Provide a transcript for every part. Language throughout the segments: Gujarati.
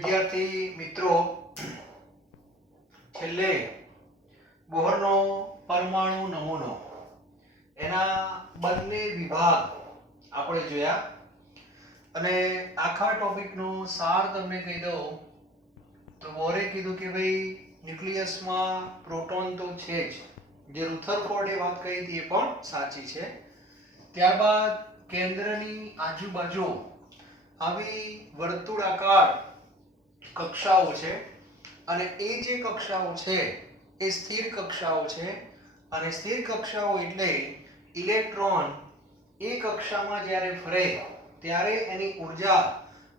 વિદ્યાર્થી મિત્રો, છેલ્લે બોહરનો પરમાણુ નમૂનો એના બંને વિભાગ આપણે જોયા અને આખા ટોપિકનો સાર તમને કહી દઉં તો બોરે કીધું કે ભાઈ ન્યુક્લિયસમાં પ્રોટોન તો છે જ, જે રુથરફોર્ડે વાત કહી હતી એ પણ સાચી છે. ત્યારબાદ કેન્દ્રની આજુબાજુ આવી વર્તુળાકાર કક્ષાઓ છે અને એ જે કક્ષાઓ છે એ સ્થિર કક્ષાઓ છે અને સ્થિર કક્ષાઓ એટલે ઇલેક્ટ્રોન એ કક્ષામાં જ્યારે ફરે ત્યારે એની ઊર્જા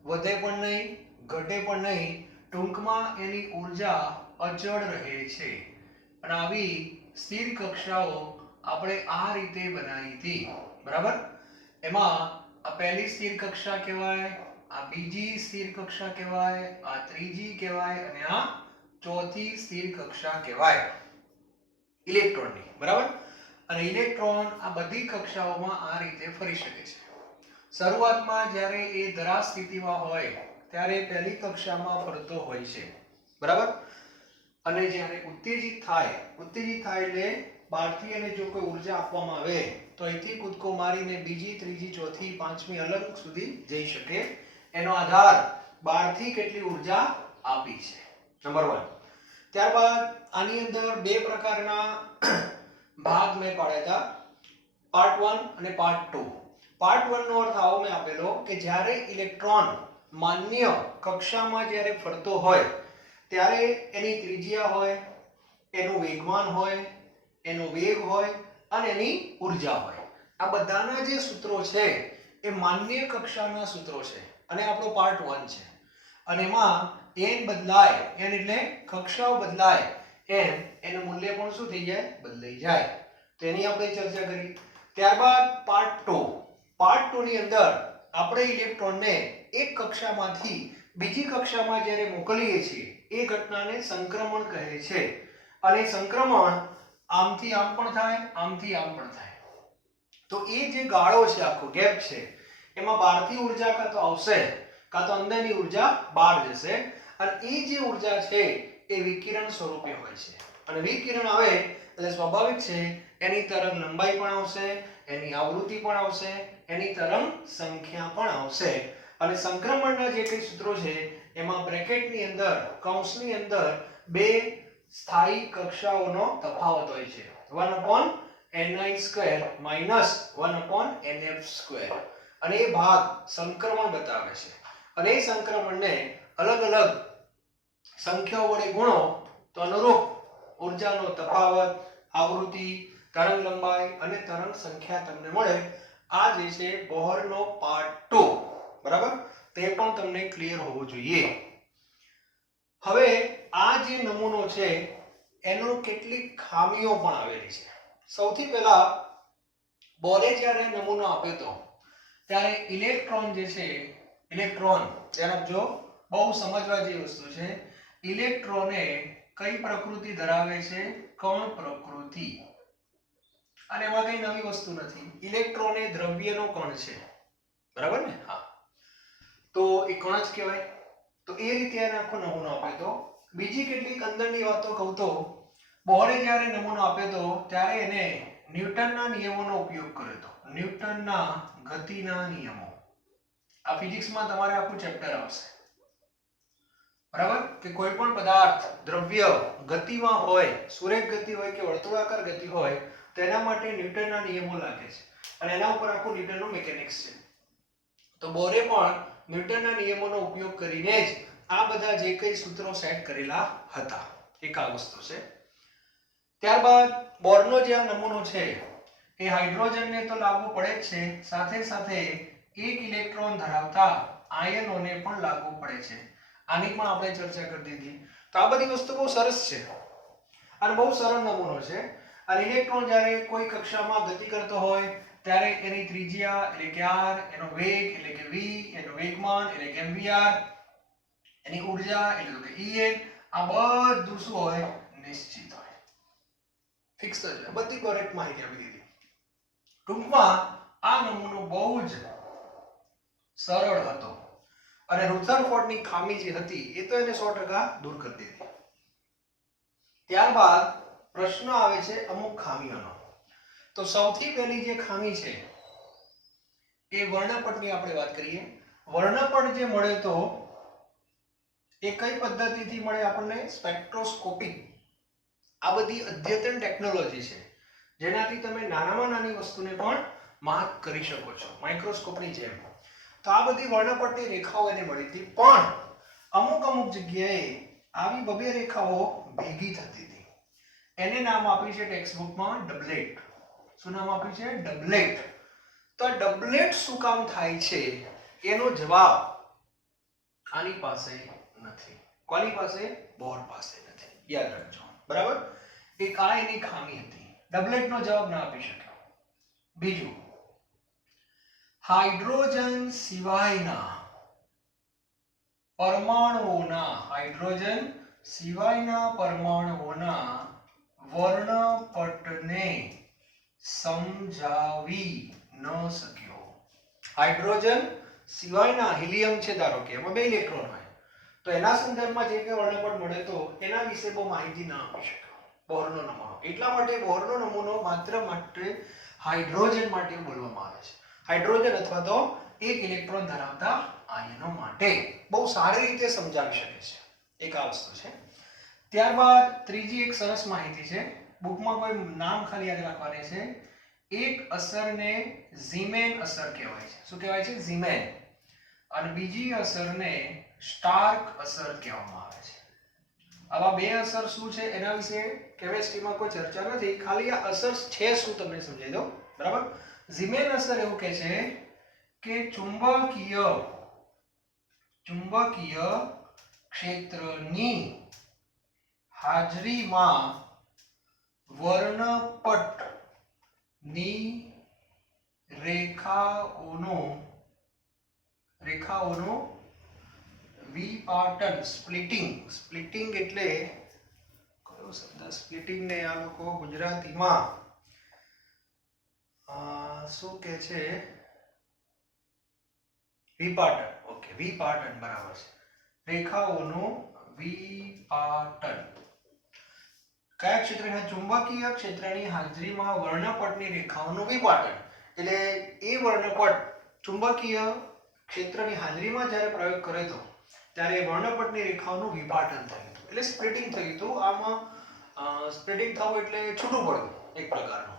વધે પણ નહીં, ઘટે પણ નહીં, ટૂંકમાં એની ઊર્જા અચળ રહે છે. અને આવી સ્થિર કક્ષાઓ આપણે આ રીતે બનાવી હતી, બરાબર. એમાં આ પહેલી સ્થિર કક્ષા કહેવાય, આ બીજી સ્થિર કક્ષા કહેવાય, આ ત્રીજી કહેવાય અને આ ચોથી સ્થિર કક્ષા કહેવાય ઇલેક્ટ્રોનની, બરાબર. અને ઇલેક્ટ્રોન આ બધી કક્ષાઓમાં આ રીતે ફરી શકે છે. શરૂઆતમાં જ્યારે એ ધરા સ્થિતિમાં હોય ત્યારે પહેલી કક્ષામાં ફરતો હોય છે, બરાબર. અને જ્યારે ઉત્તેજિત થાય એટલે બહારથી એને જો કોઈ ઊર્જા આપવામાં આવે તો અહીંથી કૂદકો મારીને બીજી, ત્રીજી, ચોથી, પાંચમી અલગ સુધી જઈ શકે. એનો આધાર બહારથી કેટલી ઊર્જા આપી છે, નંબર 1. ત્યારબાદ આની અંદર બે પ્રકારના ભાગ મેં પાડ્યા હતા, પાર્ટ 1 અને પાર્ટ 2. પાર્ટ 1 નો અર્થ આવો મેં આપેલો કે જ્યારે ઇલેક્ટ્રોન માન્ય કક્ષામાં જ્યારે ફરતો હોય ત્યારે એની ત્રિજ્યા હોય, એનું વેગમાન હોય, એનો વેગ હોય અને એની ઊર્જા હોય. આ બધાના જે સૂત્રો છે એ માન્ય કક્ષાના સૂત્રો છે અને આપણો પાર્ટ 1 છે. અને એમાં n બદલાય, n એટલે કક્ષાઓ બદલાય એમ એનું મૂલ્ય પણ શું થઈ જાય? બદલાઈ જાય. તો એની આપણે ચર્ચા કરી. ત્યારબાદ પાર્ટ 2. પાર્ટ 2 ની અંદર આપણે ઇલેક્ટ્રોનને એક કક્ષામાંથી બીજી કક્ષામાં જ્યારે મોકલીએ છીએ એ ઘટનાને સંક્રમણ કહે છે. અને સંક્રમણ આમથી આમ પણ થાય, આમથી આમ પણ થાય. તો એ જે ગાળો છે, આખો ગેપ છે, એમાં બહારથી ઊર્જા કાં તો આવશે કાં તો અંદરની ઊર્જા બહાર જશે. અને એ જે ઊર્જા છે એ વિકિરણ સ્વરૂપે હોય છે. અને વિકિરણ આવે એટલે સ્વાભાવિક છે એની તરંગ લંબાઈ પણ આવશે, એની આવૃત્તિ પણ આવશે, એની તરંગ સંખ્યા પણ આવશે. અને સંક્રમણના જે કઈ સૂત્રો છે એમાં બ્રેકેટની અંદર, કૌંસની અંદર બે સ્થાયી કક્ષાઓનો તફાવત હોય છે, 1/ni² - 1/nf². અને એ ભાગ સંક્રમણ બતાવે છે. અને એ સંક્રમણને અલગ અલગ સંખ્યાઓ વડે ગુણો તો અનુરૂપ ઊર્જાનો તફાવત, આવૃત્તિ, તરંગ લંબાઈ અને તરંગ સંખ્યા તમને મળે. આ જે છે બોહરનો પાર્ટ 2, બરાબર. તે પણ તમને ક્લિયર હોવો જોઈએ. હવે આ જે નમૂનો છે એનો કેટલીક ખામીઓ પણ આવેલી છે. સૌથી પહેલા બોરે જ્યારે નમૂનો આપ્યો હતો ત્યારે ઇલેક્ટ્રોન જે છે, ઇલેક્ટ્રોન જરા જો બહુ સમજવા જેવી વસ્તુ છે. ઇલેક્ટ્રોને કઈ પ્રકૃતિ ધરાવે છે? કણ પ્રકૃતિ. અને એમાં કઈ નવી વસ્તુ નથી. ઇલેક્ટ્રોન એ દ્રવ્યનો કણ છે, બરાબર ને? હા, તો એ કણ જ કહેવાય. તો એ રીતે એને આખો નમૂનો આપ્યો હતો. બીજી કેટલીક અંદરની વાતો કહું તો બોરે જ્યારે નમૂનો આપ્યો હતો ત્યારે એને ન્યૂટનના નિયમોનો ઉપયોગ કર્યો હતો. ન્યૂટનના ગતિના નિયમો. આ ફિઝિક્સમાં તમારે આખું ચેપ્ટર આવશે, બરાબર. કે કોઈ પણ પદાર્થ, દ્રવ્ય ગતિમાં હોય, સુરેખ ગતિ હોય કે વર્તુળાકાર ગતિ હોય, તેના માટે ન્યૂટનના નિયમો લાગે છે અને એના ઉપર આખું ન્યૂટનનું મિકેનિક્સ છે. તો બોરે પણ ન્યૂટનના નિયમોનો ઉપયોગ કરીને જ આ બધા જે કઈ સૂત્રો સેટ કરેલા હતા. એક આ વસ્તુ છે. ત્યારબાદ બોરનો જે આ નમૂનો છે એ હાઇડ્રોજનને તો લાગુ પડે જ છે, સાથે સાથે એક ઇલેક્ટ્રોન ધરાવતા આયનોને પણ લાગુ પડે છે. આની પણ આપણે ચર્ચા કરી દીધી. તો આ બધી વસ્તુ બહુ સરસ છે અને બહુ સરળ નમૂનો છે. અને ઇલેક્ટ્રોન જ્યારે કોઈ કક્ષામાં ગતિ કરતો હોય ત્યારે એની ત્રિજ્યા એટલે કે r, એનો વેગ એટલે કે v, એનું વેગમાન એટલે કે mvr, એની ઊર્જા એટલે કે En, આ બધું શું હોય? નિશ્ચિત હોય, ફિક્સ જ હોય. બધી કરેક્ટ માહિતી આપી દીધી. ટૂંકમાં આ નમૂનો બહુ જ સરળ હતો અને રુથરફોર્ડની ખામી જે હતી એ તો એને 100% દૂર કરી દીધી. ત્યારબાદ પ્રશ્ન આવે છે અમુક ખામીઓનો. તો સૌથી પહેલી જે ખામી છે એ વર્ણપટની આપણે વાત કરીએ. વર્ણપટ જે મળે તો એ કઈ પદ્ધતિથી મળે આપણને? સ્પેક્ટ્રોસ્કોપી. આ બધી અદ્યતન ટેકનોલોજી છે જેનાથી તમે નાનામાં નાની વસ્તુને પણ માર્ક કરી શકો છો માઇક્રોસ્કોપની જેમ. તો આ બધી વર્ણપટની રેખાઓ એને મળી હતી, પણ અમુક જગ્યાએ આવી બબે રેખાઓ ભેગી થતી હતી. એને નામ આપ્યું છે ટેક્સ્ટબુકમાં ડબલેટ. શું નામ આપ્યું છે? ડબલેટ. તો આ ડબલેટ શું કામ થાય છે એનો જવાબ આની પાસે નથી. કોની પાસે? બોર પાસે નથી. યાદ રાખજો, બરાબર? એક આ એની ખામી હતી, ડબલેટનો જવાબ ના આપી શક્યો. બીજું, હાઇડ્રોજન સિવાયના પરમાણુઓના વર્ણપટને સમજાવી ન શક્યો. હાઇડ્રોજન સિવાયના, હિલિયમ છે ધારો કે, એમાં 2 ઇલેક્ટ્રોન હોય, તો એના સંદર્ભમાં જે કે વર્ણપટ મળે તો એના વિશે બહુ માહિતી ના આપી શક્યો બોહરનો નમૂનો. એટલા માટે બોહરનો નમૂનો માત્ર હાઇડ્રોજન માટે બોલવામાં આવે છે. હાઇડ્રોજન અથવા તો 1 ઇલેક્ટ્રોન ધરાવતા આયનો માટે બહુ સારી રીતે સમજાવી શકે છે. એક આ વસ્તુ છે. ત્યારબાદ ત્રીજી એક સરસ માહિતી છે, બુકમાં કોઈ નામ ખાલી યાદ રાખવાની છે. એક અસરને ઝીમેન અસર કહેવાય છે. શું કહેવાય છે? ઝીમેન. અને બીજી અસરને સ્ટાર્ક અસર કહેવામાં આવે છે. આવા 2 અસર શું છે એના વિશે કેમિસ્ટ્રીમાં કોઈ ચર્ચા નથી, ખાલી આ અસર છે શું તમને સમજાવી દો, બરાબર? ઝીમેન અસર એવું કહે છે કે ચુંબકીય ક્ષેત્રની હાજરીમાં વર્ણપટની રેખાઓનો વિપાટન, સ્પ્લિટિંગ એટલે કયો શબ્દ? સ્પ્લિટિંગ ને આ લોકો ગુજરાતીમાં શું કહે છે? વિપાટન. ઓકે, વિપાટન બરાબર છે. રેખાઓનું વિપાટન. કયા ક્ષેત્રના? ચુંબકીય ક્ષેત્રની હાજરીમાં વર્ણપટની રેખાઓનું વિપાટન. એટલે એ વર્ણપટ ચુંબકીય ક્ષેત્રની હાજરીમાં જ્યારે પ્રયોગ કરે તો ત્યારે વર્ણપટની રેખાઓનું વિપાટન થયું હતું, એટલે સ્પ્લિટિંગ થયું હતું. આમાં સ્પ્લિટિંગ થવું એટલે છૂટું પડવું એક પ્રકારનું.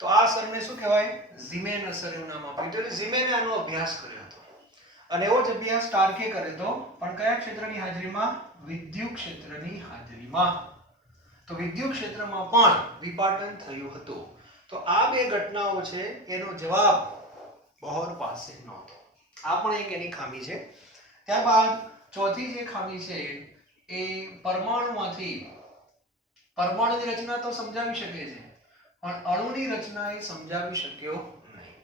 તો આ અસરને શું કહેવાય? ઝીમેન અસર એવું નામ આપ્યું. એટલે ઝીમેને આનો અભ્યાસ કર્યો હતો. અને એવો જ અભ્યાસ સ્ટાર્કે કર્યો હતો, પણ કયા ક્ષેત્રની હાજરીમાં? વિદ્યુત ક્ષેત્રની હાજરીમાં. તો વિદ્યુત ક્ષેત્રમાં પણ વિપાટન થયું હતું. તો આ 2 ઘટનાઓ છે, એનો જવાબ બોહર પાસે નહોતો. આ પણ એક એની ખામી છે. ત્યારબાદ ચોથી જે ખામી છે એ પરમાણુની રચના તો સમજાવી શકે છે, પણ અણુની રચના એ સમજાવી શક્યો નહીં.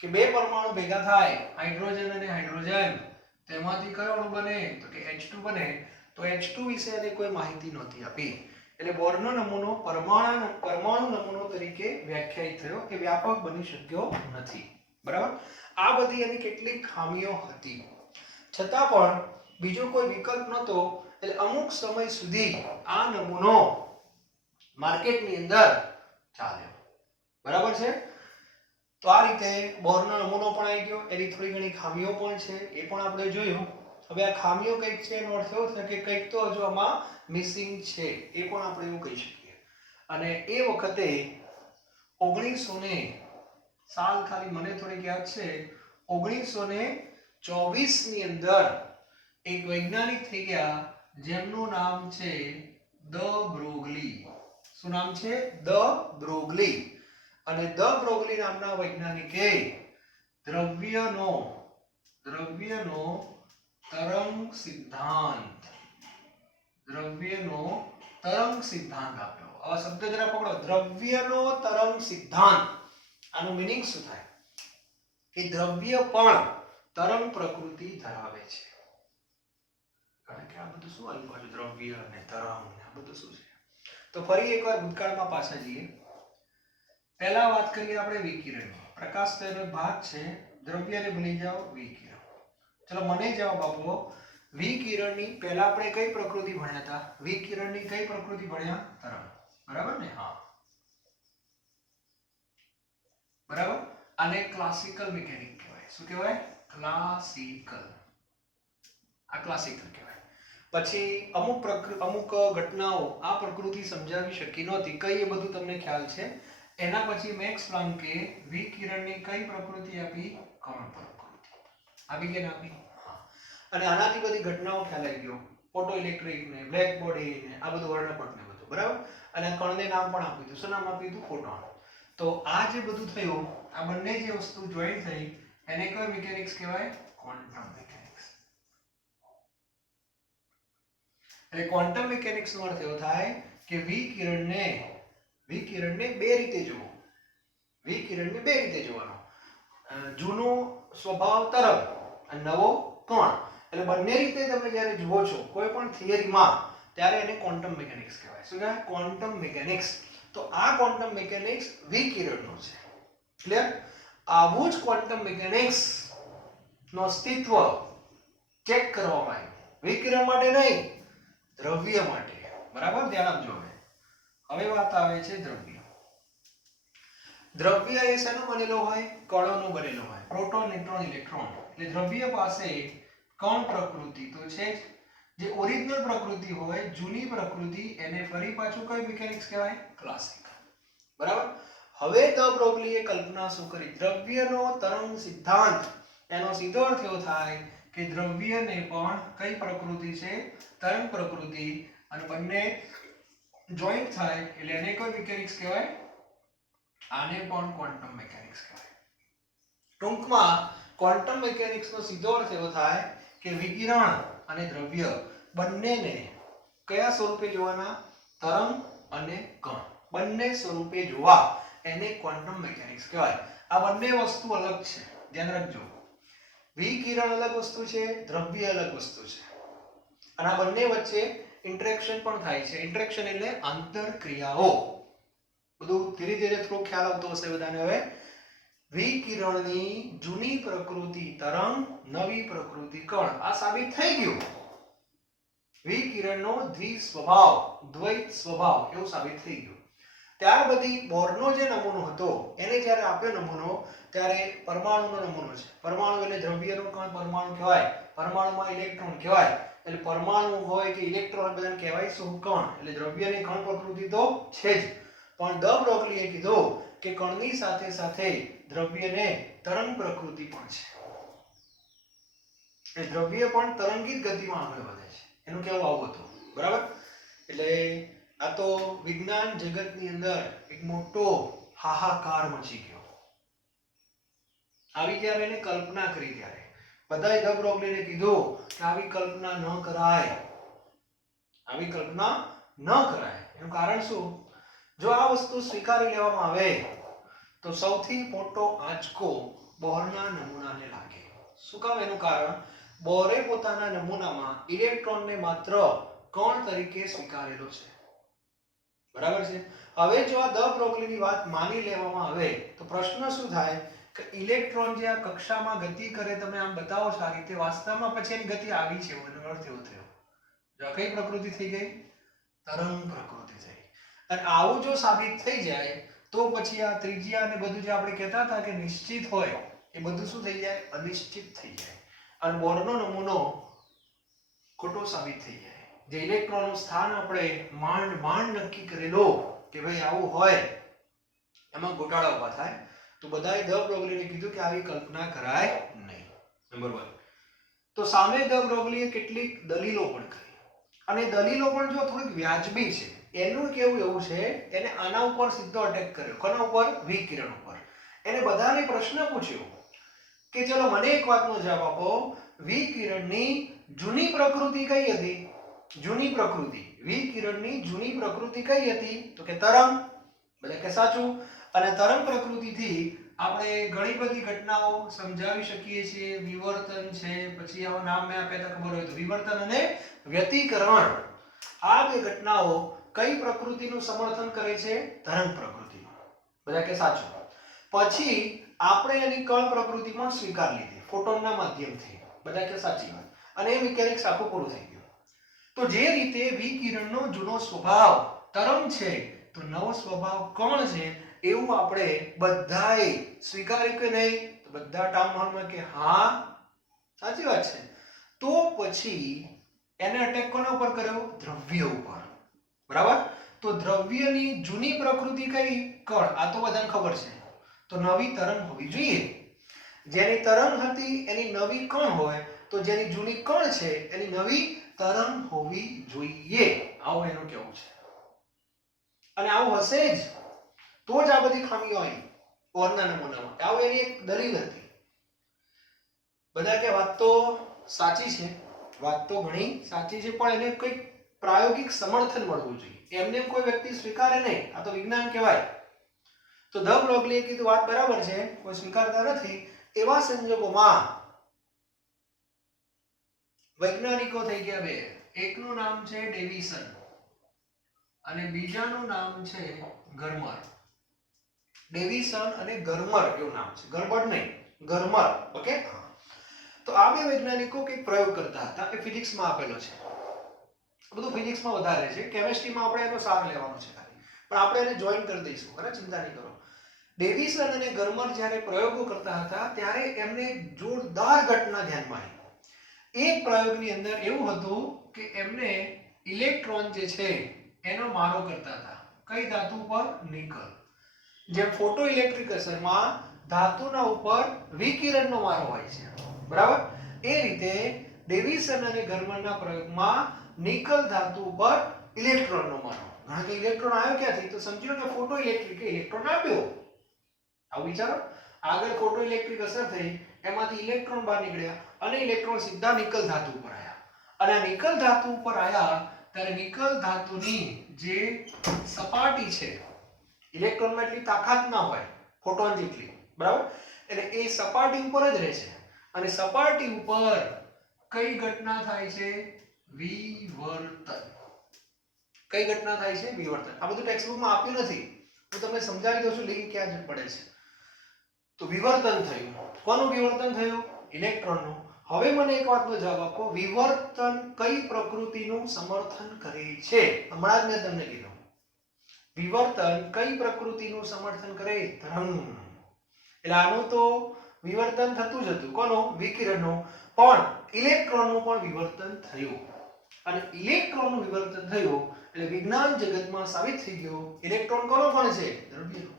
કે 2 પરમાણુ ભેગા થાય, હાઇડ્રોજન અને હાઇડ્રોજન, તેમાંથી કયો અણુ બને? તો કે H2 બને. તો H2 વિશે એને કોઈ માહિતી નહોતી આપી. એટલે બોરનો નમૂનો પરમાણુ નમૂનો તરીકે વ્યાખ્યાયિત થયો, એ વ્યાપક બની શક્યો નથી, બરાબર? આ બધી એની કેટલીક ખામીઓ હતી, છતાં પણ બીજો કોઈ વિકલ્પ નહોતો, એટલે અમુક સમય સુધી આ નમૂનો માર્કેટની અંદર ચાલ્યો, બરાબર છે? તો આ રીતે બોરનો નમૂનો પણ આવી ગયો, એની થોડી ઘણી ખામીઓ પણ છે, એ પણ આપણે જોયું. હવે આ ખામીઓ કઈક છે એનો અર્થ એવો થાય કે કંઈક તો હજુ આમાં મિસિંગ છે, એ પણ આપણે એવું કહી શકીએ. અને એ વખતે 1900 સાલ ખાલી મને થોડીક યાદ છે, 1924 ની અંદર એક વૈજ્ઞાનિક થઈ ગયા જેમનું નામ છે દ બ્રોગલી. શું નામ છે? દ બ્રોગલી. અને દ બ્રોગલી નામના વૈજ્ઞાનિકે દ્રવ્યનો તરંગ સિદ્ધાંત આપ્યો. આ શબ્દ જરા પકડો, દ્રવ્યનો તરંગ સિદ્ધાંત. આનું મીનિંગ શું થાય? કે દ્રવ્ય પણ તરંગ પ્રકૃતિ ધરાવે છે. કારણ કે આ બધું શું આવ્યું પાછું? દ્રવ્ય અને તરંગ, આ બધું શું છે? તો ફરી એકવાર ભૂતકાળમાં પાછા જઈએ. પહેલા વાત કરીએ આપણે વિકિરણની. પ્રકાશ તેનો ભાગ છે, દ્રવ્યને ભૂલી જાઓ, વિકિરણ. ચલો મને જવાબ આપો. વિકિરણની પહેલા આપણે કઈ પ્રકૃતિ ભણ્યા હતા? વિકિરણની કઈ પ્રકૃતિ ભણ્યા? તરંગ. બરાબર ને? હા, બરાબર. આને ક્લાસિકલ મિકેનિક કહેવાય. શું કહેવાય? ક્લાસિકલ. આ ક્લાસિકલ કહેવાય. પછી અમુક ઘટનાઓ આ પ્રકૃતિ સમજાવી શકી નહોતી. કઈ એ બધું તમને ખ્યાલ છે. એના પછી મેક્સ પ્લાન્કે વિકિરણની કઈ પ્રકૃતિ આપી? કણ પ્રકૃતિ. આપી કે ના આપી? અને આનાથી બધી ઘટનાઓ ખ્યાલ આવી ગયો. ફોટો ઇલેક્ટ્રિક ને બ્લેક બોડી ને આ બધું વર્ણપટ ને બધું. બરાબર. અને કણને નામ પણ આપ્યું હતું. શું નામ આપ્યું હતું? ફોટોન. તો આ જે બધું થયું, આ બંને જે વસ્તુ જોઈન્ટ થઈ એને કઈ મિકેનિક્સ કહેવાય? Quantum mechanics. એટલે ક્વોન્ટમ મિકેનિક્સ નો અર્થ એવો થાય કે વિકિરણને બે રીતે જોવો. વિકિરણને બે રીતે જોવાનો. જૂનો સ્વભાવ તરફ અને નવો કણ. એટલે બંને રીતે તમે જ્યારે જુઓ છો કોઈ પણ થિયરીમાં ત્યારે એને ક્વોન્ટમ મિકેનિક્સ કહેવાય. શું કહેવાય? Quantum mechanics. તો આ ક્વોન્ટમ મિકેનિક્સ વિકિરણનો છે. ક્લિયર? આવું જ ક્વોન્ટમ મિકેનિક્સ નો અસ્તિત્વ ચેક કરવામાં આવ્યું. વિકિરણ માટે નહીં, દ્રવ્ય માટે. બરાબર? ધ્યાન આપજો. હવે વાત આવે છે દ્રવ્ય. દ્રવ્ય એ શેનો બનેલો હોય? કણોનો બનેલો હોય. Proton, neutron, electron. એટલે દ્રવ્ય પાસે કણ પ્રકૃતિ તો છે જ. જે ઓરિજિનલ પ્રકૃતિ હોય, જૂની પ્રકૃતિ, એને ફરી પાછું કઈ મિકેનિક્સ કહેવાય? ક્લાસિકલ. બરાબર. હવે ધ બ્રોગલીએ કલ્પના શું કરી? દ્રવ્યનો તરંગ સિદ્ધાંત. એનો સીધો અર્થ એવો થાય કે દ્રવ્યને પણ કઈ પ્રકૃતિ છે? તરંગ પ્રકૃતિ. અને બંને જોઈન્ટ થાય એટલે એને કઈ મિકેનિક્સ કહેવાય? આને પણ ક્વોન્ટમ મિકેનિક્સ કહેવાય. ટૂંકમાં ક્વોન્ટમ મિકેનિક્સ નો સીધો અર્થ એવો થાય કે વિકિરણ અને દ્રવ્ય બંનેને કયા સ્વરૂપે જોવાના? તરંગ અને કણ. બંને સ્વરૂપે જોવા એને ક્વોન્ટમ મિકેનિક્સ કહેવાય. આ બંને વસ્તુ અલગ છે. ધ્યાન રાખજો. વિકિરણ અલગ વસ્તુ છે, દ્રવ્ય અલગ વસ્તુ છે. અને આ બંને વચ્ચે ઇન્ટરેક્શન પણ થાય છે. ઇન્ટરેક્શન એટલે આંતરક્રિયાઓ. બધું ધીરે ધીરે થોડો ખ્યાલ આવતો હશે બધાને. હવે વિકિરણની જૂની પ્રકૃતિ તરંગ, નવી પ્રકૃતિ કણ. આ સાબિત થઈ ગયું. વિકિરણનો દ્વિસ્વભાવ, દ્વૈત સ્વભાવ એવું સાબિત થઈ ગયું. ત્યાર પછી બોરનો જે નમૂનો હતો એને જ્યારે આપ્યો નમૂનો ત્યારે પરમાણુનો નમૂનો છે. પરમાણુ એટલે દ્રવ્યનો કણ પરમાણુ કહેવાય. પરમાણુમાં ઇલેક્ટ્રોન કહેવાય. એટલે પરમાણુ હોય કે ઇલેક્ટ્રોન બધાને કહેવાય શું? કણ. એટલે દ્રવ્યની કણ પ્રકૃતિ તો છે જ. પણ ધ બ્રોગલીએ કીધું કે કણની સાથે સાથે દ્રવ્યને તરંગ પ્રકૃતિ પણ છે. એ દ્રવ્ય પણ તરંગિત ગતિમાં આગળ વધે છે. એનું કહેવું આવું હતું. બરાબર. એટલે આ તો વિજ્ઞાન જગતની અંદર એક મોટો હાહાકાર મચી ગયો. આવી જ્યારે એને કલ્પના કરી ત્યારે બધાએ ધ બ્રોગલીને કીધું કે આવી કલ્પના ન કરાય. આવી કલ્પના ન કરાય. એનું કારણ શું? જો આ વસ્તુ સ્વીકારી લેવામાં આવે તો સૌથી મોટો આંચકો બોરના નમૂનાને લાગે. શું કામ? એનું કારણ બોરે પોતાના નમૂનામાં ઇલેક્ટ્રોનને માત્ર કણ તરીકે સ્વીકારેલો છે. બરાબર છે. હવે જો આ ધ બ્રોગલીની વાત માની લેવામાં આવે તો પ્રશ્ન શું થાય કે ઇલેક્ટ્રોન જે આ કક્ષામાં ગતિ કરે, તમે આમ બતાવો છો આ રીતે, વાસ્તવમાં પછી એની ગતિ આવી છે. એનો અર્થ એવો થયો. જો કઈ પ્રકૃતિ થઈ ગઈ? તરંગ પ્રકૃતિ થઈ. અને આવું જો સાબિત થઈ જાય તો પછી આ ત્રિજ્યા અને બધું જે આપણે કહેતા હતા કે નિશ્ચિત હોય એ બધું શું થઈ જાય? અનિશ્ચિત થઈ જાય. અને બોરનો નમૂનો ખોટો સાબિત થઈ જાય. જે ઇલેક્ટ્રોનનું સ્થાન આપણે માંડ નક્કી કરેલો કે ભાઈ આવું હોય, એમાં ગોટાળા ઉભા થાય. તો બધાએ ધ બ્રોગલીને કીધું કે આવી કલ્પના કરાય નહીં. નંબર 1. તો સામે ધ બ્રોગલીએ કેટલીક દલીલો પણ કરી. અને દલીલો પણ જો થોડીક વ્યાજબી છે. એનું કેવું એવું છે, એને આના ઉપર સીધો અટેક કર્યો. કોના ઉપર? વિકિરણ ઉપર. એને બધાને પ્રશ્ન પૂછ્યો કે ચલો મને એક વાતનો જવાબ આપો. વિકિરણની જૂની પ્રકૃતિ કઈ હતી? જૂની પ્રકૃતિ. વિકિરણની જૂની પ્રકૃતિ કઈ હતી? તો કે તરંગ. બધા કે સાચું. અને તરંગ પ્રકૃતિથી આપણે ઘણી બધી ઘટનાઓ સમજાવી શકીએ છીએ. વિવર્તન છે, પછી આવા નામ મેં આપ્યા હતા ખબર હોય તો, વિવર્તન અને વ્યતિકરણ. આ બે ઘટનાઓ કઈ પ્રકૃતિનું સમર્થન કરે છે? તરંગ પ્રકૃતિનું. બધા કે સાચું. પછી આપણે એની કણ પ્રકૃતિ પણ સ્વીકાર લીધી ફોટોનના માધ્યમથી. બધા કે સાચી વાત. અને એ મિકેનિક્સ આખું પૂરું થઈ ગયું. તો જે રીતે વિકિરણનો જૂનો સ્વભાવ તરંગ છે તો નવો સ્વભાવ કણ છે એવું આપણે બધાએ સ્વીકાર્યું કે નહીં? તો બધા ટાઉન હોલમાં કે હા સાચી વાત છે. તો પછી એને અટેક કોના ઉપર કર્યો? દ્રવ્ય ઉપર. બરાબર? તો દ્રવ્યની જૂની પ્રકૃતિ કઈ? કણ. આ તો બધાને ખબર છે. તો નવી તરંગ હોવી જોઈએ. જેની તરંગ હતી એની નવી કણ હોય તો જેની જૂની કણ છે એની નવી તરંગ હોવી જોઈએ. આવું એનું કહેવું છે. અને આવું હશે જ તો જ આ બધી ખામીઓ આવી બોહરના નમૂનામાં. આવું એની એક દલીલ હતી. બધા કે વાત તો સાચી છે, વાત તો ઘણી સાચી છે, પણ એને કંઈક પ્રાયોગિક સમર્થન મળવું જોઈએ. એમને કોઈ વ્યક્તિ સ્વીકારે નહીં. આ તો વિજ્ઞાન કહેવાય. તો ધ બ્રોગલીએ કીધું વાત બરાબર છે, કોઈ સ્વીકારતા નથી. એવા સંજોગોમાં વૈજ્ઞાનિકો થઈ ગયા બે. એકનું નામ છે ડેવિસન અને બીજાનું નામ છે ગરમર. ડેવિસન અને ગરમર એવું નામ છે. ગરબડ નહીં, ગરમર. ઓકે. તો આ બે વૈજ્ઞાનિકો કંઈક પ્રયોગ કરતા હતા. એ ફિઝિક્સમાં આપેલો છે. બધું ફિઝિક્સમાં વધારે છે. કેમિસ્ટ્રીમાં આપણે એનો સાર લેવાનો છે ખાલી. પણ આપણે એને જોઈન કરી દઈશું. બરાબર? ચિંતા નહીં કરો. ડેવિસન અને ગરમર જ્યારે પ્રયોગો કરતા હતા ત્યારે એમને જોરદાર ઘટના ધ્યાનમાં આવી. એક પ્રયોગની અંદર એવું હતું કે એમને ઇલેક્ટ્રોન જે છે એનો મારો કરતા હતા. કઈ ધાતુ પર? નિકલ. જેમ ફોટો ઇલેક્ટ્રિક અસરમાં ધાતુના ઉપર વિકિરણનો મારો હોય છે. બરાબર? એ રીતે ડેવિસન અને ગરમરના પ્રયોગમાં નિકલ ધાતુ ઉપર ઇલેક્ટ્રોનનો મારો. કારણ કે ઇલેક્ટ્રોન આવ્યો ક્યાંથી? તો સમજી લો કે ફોટો ઇલેક્ટ્રિકે ઇલેક્ટ્રોન આપ્યો. આવું વિચારો. આગળ ફોટો ઇલેક્ટ્રિક અસર થઈ, એમાંથી ઇલેક્ટ્રોન બહાર નીકળ્યા અને ઇલેક્ટ્રોન સીધા નિકલ ધાતુ ઉપર આવ્યા. અને આ નિકલ ધાતુ ઉપર આવ્યા ત્યારે નિકલ ધાતુની જે સપાટી છે, ઇલેક્ટ્રોનમાં એટલી તાકાત ના હોય ફોટોન જેટલી. બરાબર? એટલે એ સપાટી ઉપર જ રહે છે. અને સપાટી ઉપર કઈ ઘટના થાય છે? વિવર્તન. કઈ ઘટના થાય છે? વિવર્તન. આ બધું ટેક્સ્ટ બુકમાં આપ્યું નથી. હું તમને સમજાવી દઉં છું. લિંક ક્યાં જ પડે છે. તો વિવર્તન થયું. કોનું વિવર્તન થયું? ઇલેક્ટ્રોનનું. હવે મને એક વાતનો જવાબ આપો. વિવર્તન કઈ પ્રકૃતિનું સમર્થન કરે છે? હમણાં જ મેં તમને કીધું. વિવર્તન કઈ પ્રકૃતિનું સમર્થન કરે? તરંગ. એટલે આનું તો વિવર્તન થતું જ હતું. કોનું? વિકિરણનું. પણ ઇલેક્ટ્રોનનું પણ વિવર્તન થયું. અને ઇલેક્ટ્રોનનું વિવર્તન થયું એટલે વિજ્ઞાન જગતમાં સાબિત થઈ ગયું ઇલેક્ટ્રોન કોનો પણ છે? દ્રવ્યનો.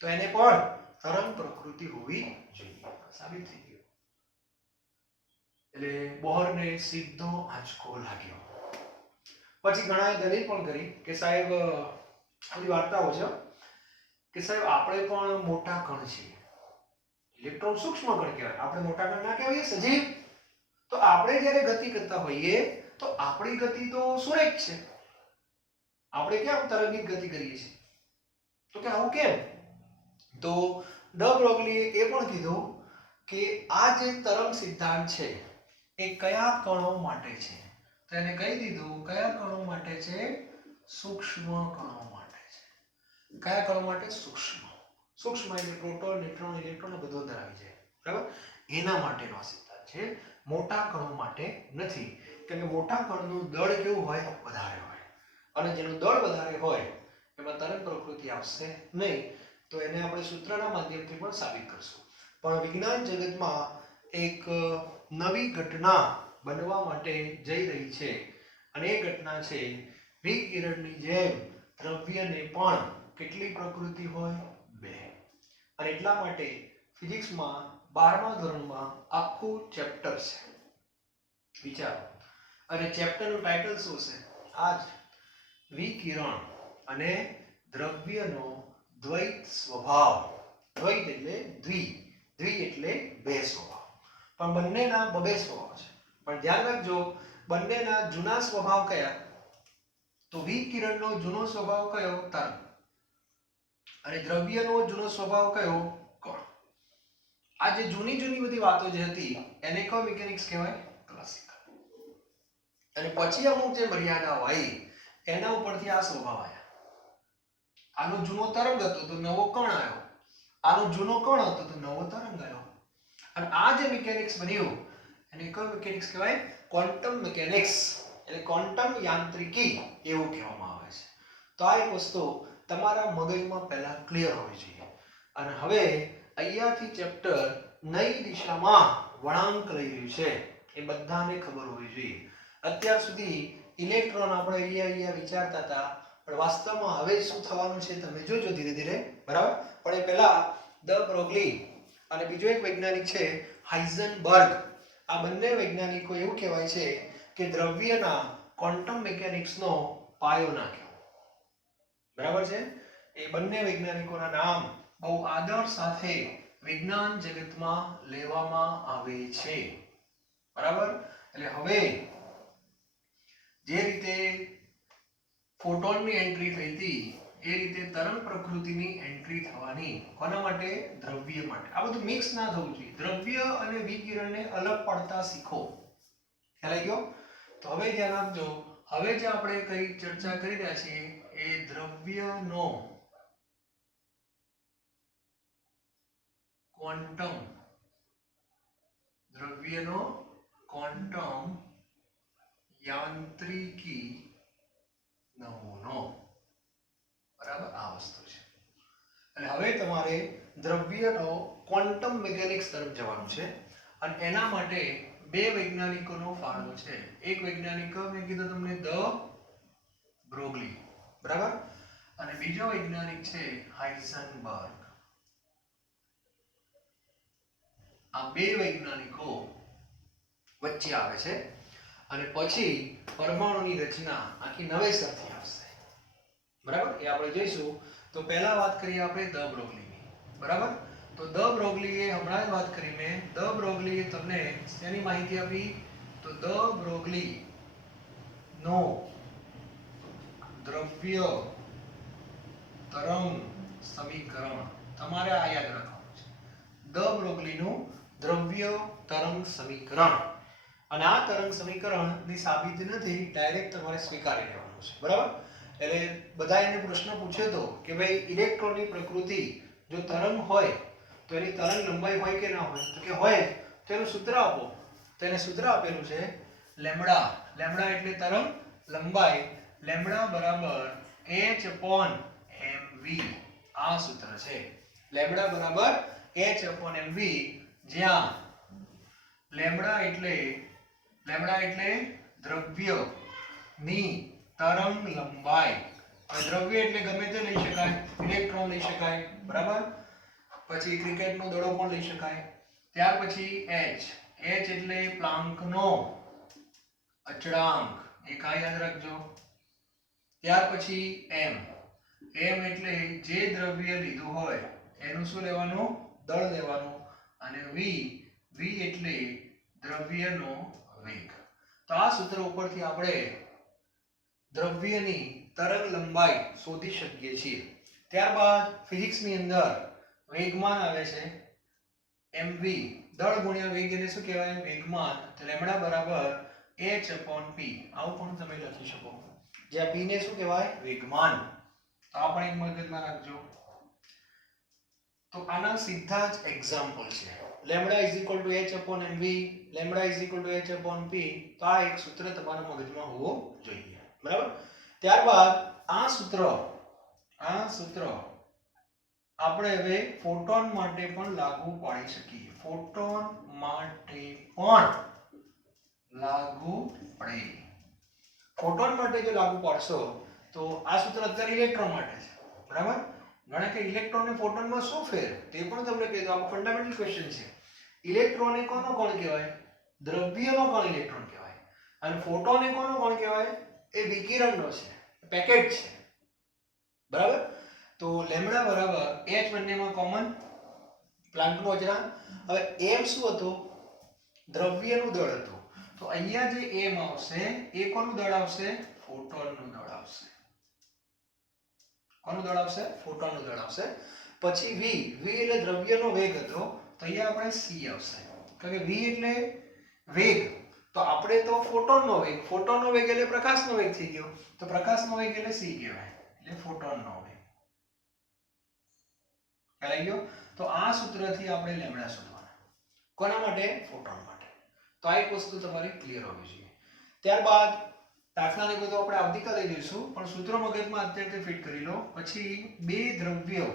તો એને પણ તરંગ પ્રકૃતિ હોવી જોઈએ. સાબિત થઈ ગયું. એટલે બોહરને સીધો આંચકો લાગ્યો. પછી ઘણાએ દલીલ પણ કરી કે સાહેબ, બધી વાર્તાઓ છે કે સાહેબ આપણે પણ મોટા કણ છીએ. ઇલેક્ટ્રોન સૂક્ષ્મ કણ કહેવાય. આપણે મોટા કણ ના કહેવાય, સજીવ. તો આપણે જ્યારે ગતિ કરતા હોઈએ તો આપણી ગતિ તો સુરેખ છે. આપણે કેમ તરંગિત ગતિ કરીએ છીએ? તો કે આવું કેમ? તો ડ બ્રોગલીએ એ પણ કીધું કે આ જે તરંગ સિદ્ધાંત છે એ કયા કણો માટે છે? તો એને કહી દીધું કયા કણો માટે છે? સૂક્ષ્મ કણો માટે છે. કયા કણો માટે? સૂક્ષ્મ. સૂક્ષ્મ એટલે પ્રોટોન, ન્યુટ્રોન, ઇલેક્ટ્રોન બધું ધરાવી જાય. બરાબર? એના માટેનો સિદ્ધાંત છે. મોટા કણો માટે નથી. કેમ કે મોટા કણનું દળ કેવું હોય? વધારે હોય. અને જેનું દળ વધારે હોય એમાં તરંગ પ્રકૃતિ આવશે નહીં. તો એને આપણે સૂત્રના માધ્યમથી પણ સાબિત કરશું. પણ વિજ્ઞાન જગતમાં એક નવી ઘટના બનવા માટે જઈ રહી છે અને એ ઘટના છે વિકિરણની જેમ દ્રવ્યને પણ કેટલી પ્રકૃતિ હોય? બે. અને એટલા માટે ફિઝિક્સમાં 12મા ધોરણમાં આખું ચેપ્ટર છે. વિચારો. અને ચેપ્ટરનું ટાઇટલ શું છે? આજ વિકિરણ અને દ્રવ્યનો દ્વૈત સ્વભાવ. દ્વૈત એટલે દ્વિ. દ્વિ એટલે બે સ્વભાવ. પણ બંનેના બબે સ્વભાવ છે. પણ ધ્યાન રાખજો, બંનેના જૂના સ્વભાવ કયા? તો વિકિરણનો જૂનો સ્વભાવ કયો? તરંગ. અને દ્રવ્યનો જૂનો સ્વભાવ કયો? કણ. આ જે જૂની જૂની બધી વાતો જે હતી એને કયો મિકેનિક્સ કહેવાય? ક્લાસિકલ. અને પછી અમુક જે મર્યાદાઓ આવી એના ઉપરથી આ સ્વભાવ આવ્યા. આનો જૂનો તરંગ હતો તો નવો કણ આવ્યો. આનો જૂનો કણ હતો તો નવો તરંગ આવ્યો. અને આ જે મિકેનિક્સ બન્યું એને કયું મિકેનિક્સ કહેવાય? ક્વોન્ટમ મિકેનિક્સ, એટલે ક્વોન્ટમ યાંત્રિકી એવું કહેવામાં આવે છે. તો આ એક વસ્તુ તમારા મગજમાં પહેલા ક્લિયર હોવી જોઈએ. અને હવે અહીંયાથી ચેપ્ટર નઈ દિશામાં વળાંક લઈ રહ્યું છે એ બધાને ખબર હોવી જોઈએ. અત્યાર સુધી ઇલેક્ટ્રોન આપણે અહીંયા વિચારતા હતા, પણ વાસ્તવમાં હવે શું થવાનું છે તમે જોજો ધીરે ધીરે, બરાબર. પણ એ પહેલા દ બ્રોગલી અને બીજો એક વૈજ્ઞાનિક છે હાઇઝનબર્ગ, આ બંને વૈજ્ઞાનિકો એવું કહેવાય છે કે દ્રવ્યના ક્વોન્ટમ મિકેનિક્સનો પાયો નાખ્યો, બરાબર છે. એ બંને વૈજ્ઞાનિકોના નામ બહુ આદર સાથે વિજ્ઞાન જગતમાં લેવામાં આવે છે, બરાબર. એટલે હવે જે રીતે ફોટોનની એન્ટ્રી થઈ હતી એ રીતે તરંગ પ્રકૃતિની એન્ટ્રી થવાની. કોના માટે? દ્રવ્ય માટે. આ બધું મિક્સ ના થવું જોઈએ. દ્રવ્ય અને વિકિરણને અલગ પાડતા શીખો. ખ્યાલ આવી ગયો? તો હવે ધ્યાન આપજો. હવે જે આપણે કઈ ચર્ચા કરી રહ્યા છીએ એ દ્રવ્યનો ક્વોન્ટમ યાંત્રિકી નમૂનો, બરાબર. આ વસ્તુ છે. એટલે હવે તમારે દ્રવ્યનો ક્વોન્ટમ મિકેનિક્સ તરફ જવાનું છે અને એના માટે બે વૈજ્ઞાનિકોનો ફાળો છે. એક વૈજ્ઞાનિક મેં કીધું તમને દ બ્રોગલી, બરાબર, અને બીજો વૈજ્ઞાનિક છે હાઇઝનબર્ગ. આ બે વૈજ્ઞાનિકો વચ્ચે આવે છે અને પછી પરમાણુની રચના આખી નવેસરથી આવશે, બરાબર. એ આપણે જોઈશું. તો પહેલા વાત કરીએ આપણે દ બ્રોગલીની, બરાબર. તો દ બ્રોગલીએ હમણાં જ વાત કરીને દ બ્રોગલીએ તમને શેની માહિતી આપી? તો દ બ્રોગલી નો દ્રવ્ય તરંગ સમીકરણ, તમારે આ યાદ રાખવાનું છે. દ બ્રોગલીનું દ્રવ્ય તરંગ સમીકરણ. અને આ તરંગ સમીકરણની સાબિતી નથી, ડાયરેક્ટ તમારે સ્વીકારી લેવાનું છે, બરાબર. એટલે બધા એને પ્રશ્ન પૂછ્યો હતો કે ભાઈ ઇલેક્ટ્રોનની પ્રકૃતિ જો તરંગ હોય તો એની તરંગ લંબાઈ હોય કે ના હોય? તો કે હોય. તો એનું સૂત્ર આપો. તો એને સૂત્ર આપેલું છે લેમ્બડા. લેમ્બડા એટલે તરંગ લંબાઈ. લેમ્બડા બરાબર h/mv. આ સૂત્ર છે. લેમ્બડા બરાબર h/mv, જ્યાં લેમ્બડા એટલે દ્રવ્યની તરંગ લંબાઈ. દ્રવ્ય એટલે ગમે તે લઈ શકાય, ઇલેક્ટ્રોન લઈ શકાય, બરાબર. પછી ક્રિકેટનો દડો પણ લઈ શકાય. ત્યાર પછી h એટલે પ્લાન્કનો અચળાંક, એક આ યાદ રાખજો. ત્યાર પછી m એટલે જે દ્રવ્ય લીધું હોય એનું શું લેવાનું? દળ લેવાનું. અને v એટલે દ્રવ્યનો વેગ. તો આ સૂત્ર ઉપરથી આપણે દ્રવ્યની તરંગ લંબાઈ શોધી શકીએ છીએ. ત્યારબાદ ફિઝિક્સની અંદર વેગમાન આવે છે mv, દળ ગુણ્યા વેગ, એને શું કહેવાય? વેગમાન. તો લેમ્બડા બરાબર h/p. આવું પણ તમે લખી શકો, જ્યાં p ને શું કહેવાય? વેગમાન. તો આ પણ એક મગજમાં રાખજો. તો આના સીધા જ એક્ઝામ્પલ છે. Lambda h/mv, lambda h/p. તો આ એક સૂત્ર તમારા મગજમાં હોવું જોઈએ, બરાબર. ત્યારબાદ આ સૂત્ર આપણે હવે ફોટોન માટે પણ લાગુ પાડી શકીએ. ફોટોન માટે પણ લાગુ પડે. ફોટોન માટે જો લાગુ પાડશો તો આ સૂત્ર અત્યારે ઇલેક્ટ્રોન માટે છે, બરાબર. ઘણા કે ઇલેક્ટ્રોન અને ફોટોનમાં શું ફેર? તે પણ તમને કહી દો. આ ફંડામેન્ટલ ક્વેશ્ચન છે. ઇલેક્ટ્રોન એ કોનો કોણ કહેવાય? દ્રવ્યનો કોણ ઇલેક્ટ્રોન કહેવાય. અને ફોટોન એ કોનો કોણ કહેવાય? એ વિકિરણનો છે, પેકેટ છે, બરાબર. તો લેમ્બડા બરાબર h બંનેમાં કોમન, પ્લાન્કનો અચળાંક. હવે m શું હતો? દ્રવ્યનું દળ હતું. તો અહીંયા જે m આવશે એ કોનું દળ આવશે? ફોટોનનું દળ આવશે. કોનું દળ આવશે? ફોટોનનું દળ આવશે. પછી v એટલે દ્રવ્યનો વેગ હતો, તો અહીંયા આપણે c આવશે. કારણ કે v એટલે વેગ, તો આપણે તો ફોટોનનો વેગ. ફોટોનનો વેગ એટલે પ્રકાશનો વેગ થઈ ગયો, તો પ્રકાશનો વેગ એટલે c કહેવાય, એટલે ફોટોનનો વેગ. ખ્યાલ આવી ગયો? તો આ સૂત્રથી આપણે લેમ્બડા શોધવાના. કોના માટે? ફોટોન માટે. તો તો આ એક વસ્તુ તમારે ક્લિયર હોવી જોઈએ. ત્યારબાદ દાખલાને બધું આપણે આવતીકાલે જોઈશું, પણ સૂત્ર મગજમાં અત્યારે ફિટ કરી લો. પછી બે દ્રવ્યોની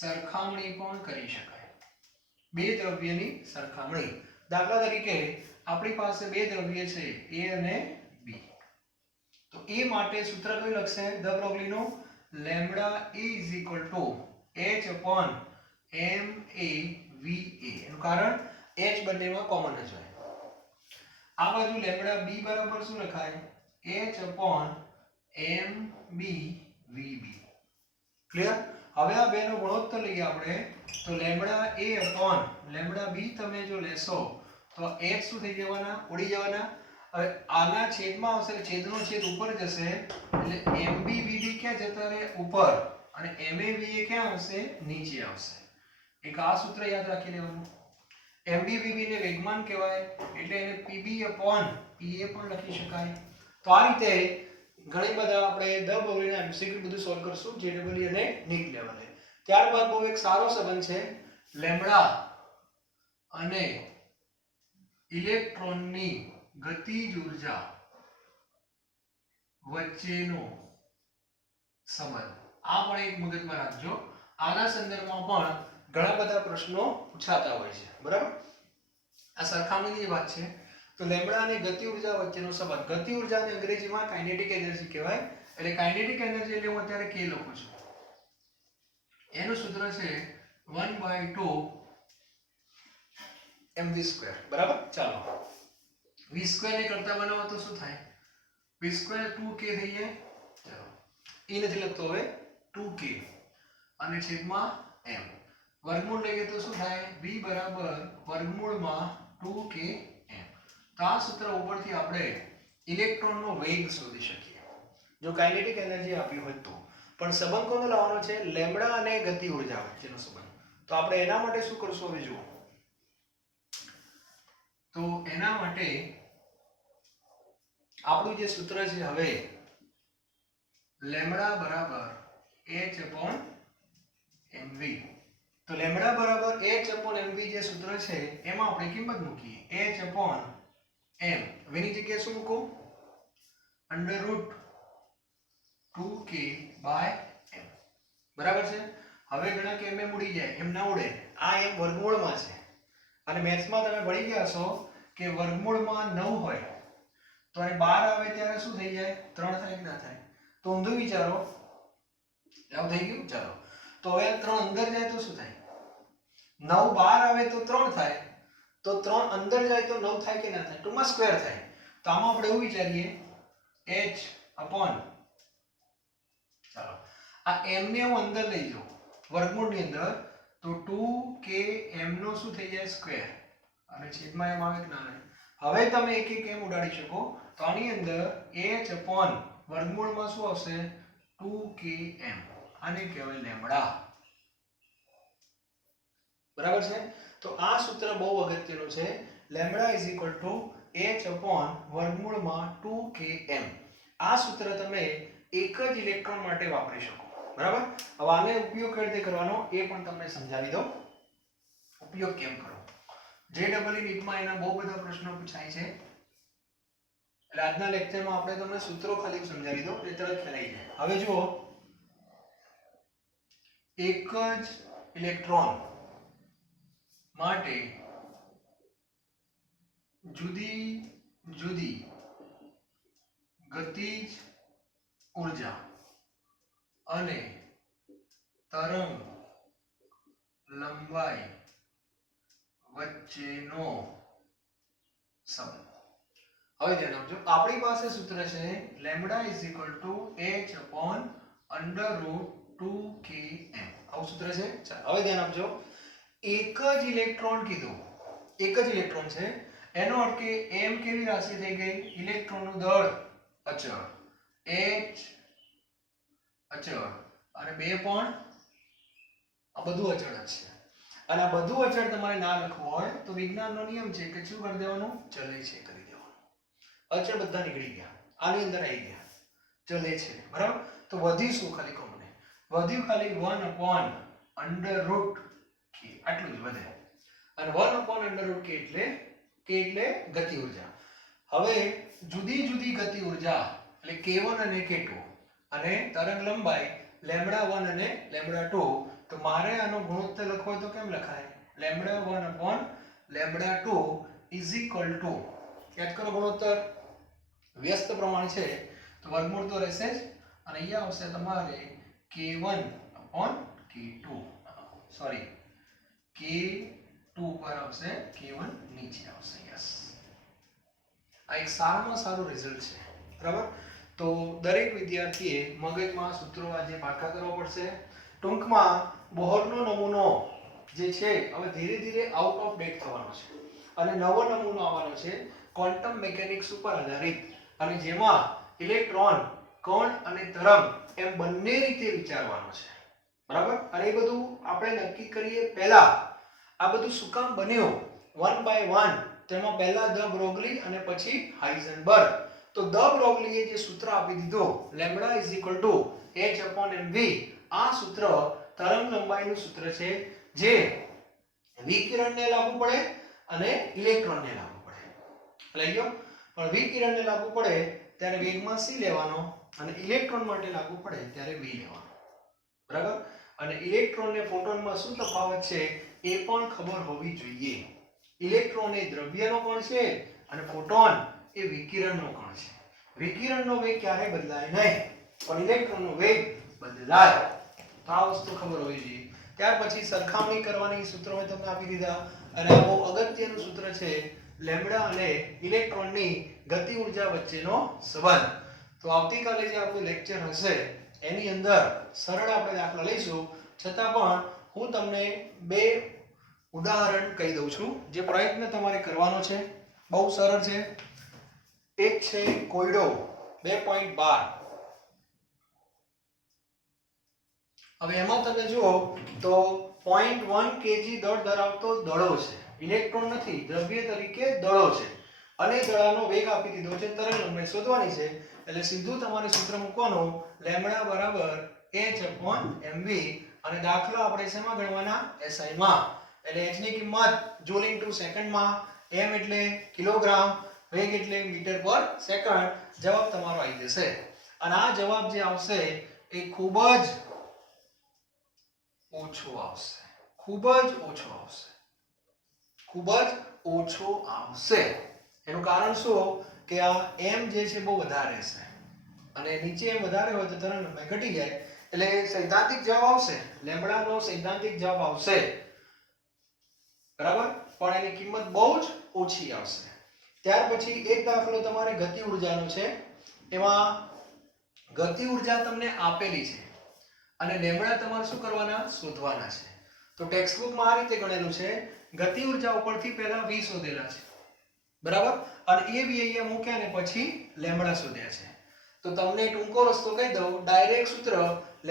સરખામણી પણ કરી શકાય. બે દ્રવ્યની સરખામણી. દાખલા તરીકે આપણી પાસે બે દ્રવ્ય છે A અને B. તો A માટે સૂત્ર કયું લખશે ધ બ્રોગલીનું? Lambda A is equal to H upon MA VA. એનું કારણ H બંનેમાં કોમન જ હોય. આ બાજુ લેમ્બડા B બરાબર શું લખાય? H upon MB VB. Clear? હવે આ બેનો ગુણોત્તર લઈએ આપણે, તો lambda A upon lambda B તમે જો લેશો તો H શું થઈ જવાના? ઉડી જવાના. હવે આના છેદમાં આવશે, છેદનો છેદ ઉપર જશે, એટલે MB VB ક્યાં જતા રહે? ઉપર. અને MA VA ક્યાં આવશે? નીચે આવશે. એક આ સૂત્ર યાદ રાખી લેવાનું. MB VB ને વેગમાન કહેવાય, એટલે એને PB upon PA પણ લખી શકાય. તો આ રીતે ઘણી બધા આપણે ધ બ્રોગલીના MCQ બધું સોલ્વ કરશું, JEE અને નીટ લેવલે. ત્યારબાદ બહુ એક સારો સંબંધ છે લેમ્બડા અને ઇલેક્ટ્રોનની ગતિજ ઉર્જા વચ્ચેનો સંબંધ. આ પણ એક મગજમાં રાખજો. આના સંદર્ભમાં પણ ઘણા બધા પ્રશ્નો પૂછાતા હોય છે. બરાબર? આ સરખામણીની વાત છે. તો લેમ્બડા અને ગતિ ઉર્જા વચ્ચેનો સંબંધ. ગતિ ઉર્જાને અંગ્રેજીમાં કાઇનેટિક એનર્જી કહેવાય. એટલે કાઇનેટિક એનર્જી એટલે હું અત્યારે K લખું છું. એનું સૂત્ર છે 1/2 mv². બરાબર? ચાલો v² ને કરતા બનાવો તો શું થાય? v² 2k થઈ જાય. ચાલો એ નથી લખતો હવે, 2k અને છેદમાં m. વર્ગમૂળ લઈએ તો શું થાય? v બરાબર વર્ગમૂળમાં 2km. તો આ સૂત્ર ઉપરથી આપણે ઇલેક્ટ્રોનનો વેગ શોધી શકીએ જો કાઇનેટિક એનર્જી આપી હોય તો. પણ સંબંધ કોનો લાવવાનો છે? લેમ્બડા અને ગતિ ઉર્જા વચ્ચેનો સંબંધ. તો આપણે એના માટે શું કરશું હવે જુઓ. તો એના માટે આપણું જે સૂત્ર છે હવે લેમ્બડા બરાબર h upon mv. તો લેમ્બડા બરાબર h upon mv જે સૂત્ર છે એમાં આપણે કિંમત મૂકીએ h upon m. v ની જગ્યાએ શું મૂકો? Under route 2k by m. બરાબર છે? હવે ગણા કે m ઉડી જાય, એમ ના ઉડે. આ m વર્ગમૂળમાં છે અને મેથ્સમાં તમે ભણી ગયા છો કે વર્ગમૂળમાં 9 હોય તો અહીં 12 આવે ત્યારે શું થઈ જાય? 3 થાય કે ના થાય? તો ઊંધું વિચારો. આવું થઈ ગયું? ચાલો તો હવે 3 અંદર જાય તો શું થાય? 9 12 આવે તો 3 થાય, તો 3 અંદર જાય તો 9 થાય કે ના થાય? ટૂંકમાં સ્ક્વેર થાય. તો આમાં આપણે એવું વિચારીએ h upon, ચાલો આ m ને હું અંદર લઈ જાઉં વર્ગમૂળની અંદર, તો 2km નો શું થઈ જાય? સ્ક્વેર. અને છેદમાં m આવે કે ના આવે? હવે તમે એક એક m ઉડાડી શકો. તો આની અંદર h upon વર્ગમૂળમાં શું આવશે? 2km. આને કહેવાય લેમ્બડા. બરાબર છે? તો આ સૂત્ર બહુ અગત્યનું છે. Lambda is equal to h upon વર્ગમૂળમાં 2km. આ સૂત્ર તમે એક જ ઇલેક્ટ્રોન માટે વાપરી શકો. બરાબર? હવે આને ઉપયોગ કઈ રીતે કરવાનો એ પણ તમને સમજાવી દઉં. ઉપયોગ કેમ કરો? JEE નીટમાં એના બહુ બધા પ્રશ્નો પૂછાય છે. એટલે આજના લેક્ચરમાં આપણે તમને સૂત્રો ખાલી સમજાવી દો એટલે તરત ખ્યાલ આવી જાય. હવે જુઓ, એક જ ઇલેક્ટ્રોન માટે જુદી જુદી ગતિજ ઉર્જા અને તરંગ લંબાઈ વચ્ચેનો સંબંધ. હવે ધ્યાન આપજો. આપણી પાસે સૂત્ર છે lambda is equal to h upon under route 2km. આવું સૂત્ર છે. ચાલો હવે ધ્યાન આપજો. એક જ ઇલેક્ટ્રોન કીધું, એક જ ઇલેક્ટ્રોન છે, એનો અર્થ કે m કેવી રાશિ થઈ ગઈ? ઇલેક્ટ્રોનનું દળ અચળ, h અચળ અને 2 પણ આ બધું અચળ જ છે. અને આ બધું અચળ તમારે ના લખવું હોય તો વિજ્ઞાનનો નિયમ છે કે શું કરી દેવાનું? ચલે છે કરી દેવાનું. અચળ બધા નીકળી ગયા, આની અંદર આવી ગયા, ચલે છે. બરાબર? તો વધી શું? ખાલી કહો મને. વધ્યું ખાલી 1 upon અંડર રૂટ k. આટલું જ વધે. અને 1 upon √k એટલે ગતિ ઊર્જા. હવે જુદી જુદી ગતિ ઊર્જા એટલે k1 અને k2 અને તરંગ લંબાઈ λ1 અને λ2, તો મારે આનો ગુણોત્તર લખવો હોય તો કેમ લખાય? λ1/λ2 = યાદ કરો ગુણોત્તર વ્યસ્ત પ્રમાણ છે તો વર્ગમૂળ તો રહેશે જ, અને અહીંયા આવશે તમારે k1/k2, સોરી k2 પર આવશે, k1 નીચે આવશે. યસ, આ એક સારામાં સારું રિઝલ્ટ છે. બરાબર, તો દરેક વિદ્યાર્થીએ મગજમાં સૂત્રો આજે પાકા કરવા પડશે. ટૂંકમાં બોહરનો નમૂનો જે છે હવે ધીરે ધીરે આઉટ ઓફ ડેટ થવાનો છે અને નવો નમૂનો આવવાનો છે ક્વોન્ટમ મિકેનિક્સ ઉપર આધારિત, અને જેમાં ઇલેક્ટ્રોન, કણ અને તરંગ એમ બંને રીતે વિચારવાનો છે. બરાબર, અને એ બધું આપણે નક્કી કરીએ પહેલા આ બધું શું કામ બન્યું 1 by 1, તેમાં પહેલા દ બ્રોગલી અને પછી હાઇઝનબર્ગ. તો દ બ્રોગલીએ જે સૂત્ર આપી દીધું λ = h/mv, આ સૂત્ર તરંગ લંબાઈનું સૂત્ર છે જે વિકિરણને લાગુ પડે અને ઇલેક્ટ્રોનને લાગુ પડે. લઈ ગયો, પણ વિકિરણને લાગુ પડે ત્યારે વેગમાં c લેવાનો અને ઇલેક્ટ્રોન માટે લાગુ પડે ત્યારે v લેવાનો. બરાબર, અને ઇલેક્ટ્રોન ને ફોટોનમાં શું તફાવત છે એ પણ ખબર હોવી જોઈએ. ઇલેક્ટ્રોન એ દ્રવ્યનો કણ છે અને ફોટોન એ વિકિરણનો કણ છે. વિકિરણનો વેગ ક્યારેય બદલાય નહીં, પણ ઇલેક્ટ્રોનનો વેગ બદલાય. તો આ વસ્તુ ખબર હોવી જોઈએ. ત્યાર પછી સરખામણી કરવાની સૂત્રો મેં તમને આપી દીધા, અને આ બહુ અગત્યનું સૂત્ર છે λ અને ઇલેક્ટ્રોનની ગતિ ઊર્જા વચ્ચેનો સંબંધ. તો આવતીકાલે જે આપણું લેક્ચર હશે એની અંદર સરળ આપણે દાખલા લઈશું, છતાં પણ હું તમને બે ઉદાહરણ કહી દઉં છું જે પ્રયત્ન તમારે કરવાનો છે. બહુ સરળ છે. એક છે કોયડો 2.12. હવે એમાં તમે જુઓ તો 0.1 kg દળ ધરાવતો દડો છે, ઇલેક્ટ્રોન નથી, દ્રવ્ય તરીકે દડો છે, અને દડાનો વેગ આપી દીધો છે, તરંગ લંબાઈ શોધવાની છે. એટલે સીધું તમારે સૂત્ર મૂકવાનું λ = h/mv, અને દાખલા આપણે શેમાં ગણવાના? SI માં. એટલે h ની કિંમત જૂલ * સેકન્ડમાં, m એટલે કિલોગ્રામ, વેગ એટલે મીટર/સેકન્ડ. જવાબ તમારો આવી જશે, અને આ જવાબ જે આવશે એ ખૂબ જ ઓછો આવશે, ખૂબ જ ઓછો આવશે, ખૂબ જ ઓછો આવશે. એનું કારણ શું કે આ m જે છે બહુ વધારે છે, અને નીચે m વધારે હોય તો તરંગ લંબાઈ ઘટી જાય, એટલે સૈદ્ધાંતિક જવાબ આવશે, λ નો સૈદ્ધાંતિક જવાબ આવશે. બરાબર, પણ એની કિંમત બહુ જ ઓછી આવશે. ત્યાર પછી એક દાખલો તમારે ગતિ ઊર્જાનો છે. એમાં ગતિ ઊર્જા તમને આપેલી છે અને λ તમારે શું કરવાના? શોધવાના છે. તો ટેક્સ્ટ બુકમાં આ રીતે ગણેલું છે, ગતિ ઊર્જા ઉપરથી પહેલા v શોધેલા છે. બરાબર, અને એ v અહીંયા મૂક્યા ને પછી λ શોધ્યા છે. તો તમને ટૂંકો રસ્તો કહી દઉં, ડાયરેક્ટ સૂત્ર λ =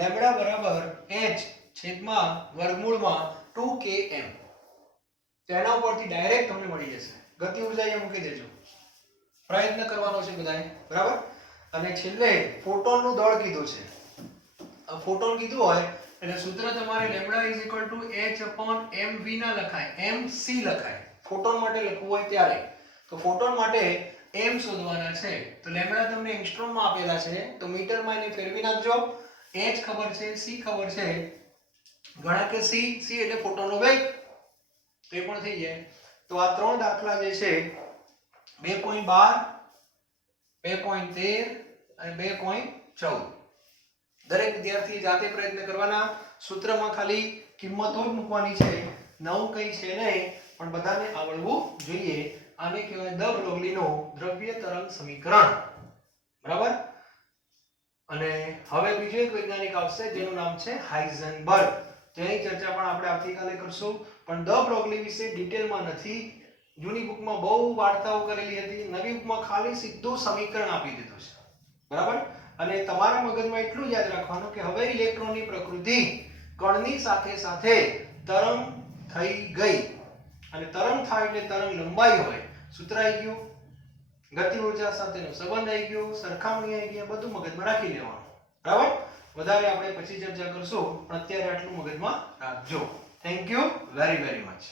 h/2km. તો એના ઉપરથી ડાયરેક્ટ તમને મળી જશે. ગતિ ઊર્જા અહીંયા મૂકી દેજો, પ્રયત્ન કરવાનો છે બધાએ. બરાબર, અને છેલ્લે ફોટોનનું દળ કીધું છે. ફોટોન કીધું હોય એટલે સૂત્ર તમારે λ = h/mv ના લખાય, mc લખાય. ફોટોન માટે લખવું હોય ત્યારે તો ફોટોન માટે m શોધવાના છે. તો λ તમને એંગસ્ટ્રોમમાં આપેલા છે, તો મીટરમાં એને ફેરવી નાખજો. h ખબર છે, c ખબર છે, ગણા કે c એટલે ફોટોનનો વેગ, તો એ પણ થઈ જાય. તો આ ત્રણ દાખલા જે છે 2.12, 2.13 અને 2.14 દરેક વિદ્યાર્થી જાતે પ્રયત્ન કરવાના. સૂત્રમાં ખાલી કિંમતો જ મૂકવાની છે, નવું કંઈ છે નહીં, પણ બધાને આવડવું જોઈએ. આને કહેવાય દ બ્રોગલીનું દ્રવ્ય તરંગ સમીકરણ. બરાબર, અને હવે બીજો એક વૈજ્ઞાનિક આવશે જેનું નામ છે હાઇઝનબર્ગ. તેની ચર્ચા પણ આપણે આવતીકાલે કરશું, પણ દ બ્રોગલી વિશે ડિટેલમાં નથી. જૂની બુકમાં બહુ વાર્તાઓ કરેલી હતી, નવી બુકમાં ખાલી સીધું સમીકરણ આપી દીધું છે. બરાબર, અને તમારા મગજમાં એટલું યાદ રાખવાનું કે હવે ઇલેક્ટ્રોનની પ્રકૃતિ કણની સાથે સાથે તરંગ થઈ ગઈ, અને તરંગ થાય એટલે તરંગ લંબાઈ હોય. સૂત્ર આવી ગયું, ગતિ ઊર્જા સાથેનો સંબંધ આવી ગયો, સરખામણી આવી ગઈ, બધું મગજમાં રાખી લેવાનું. બરાબર, વધારે આપણે પછી ચર્ચા કરશું, પણ અત્યારે આટલું મગજમાં રાખજો. Thank you very very much.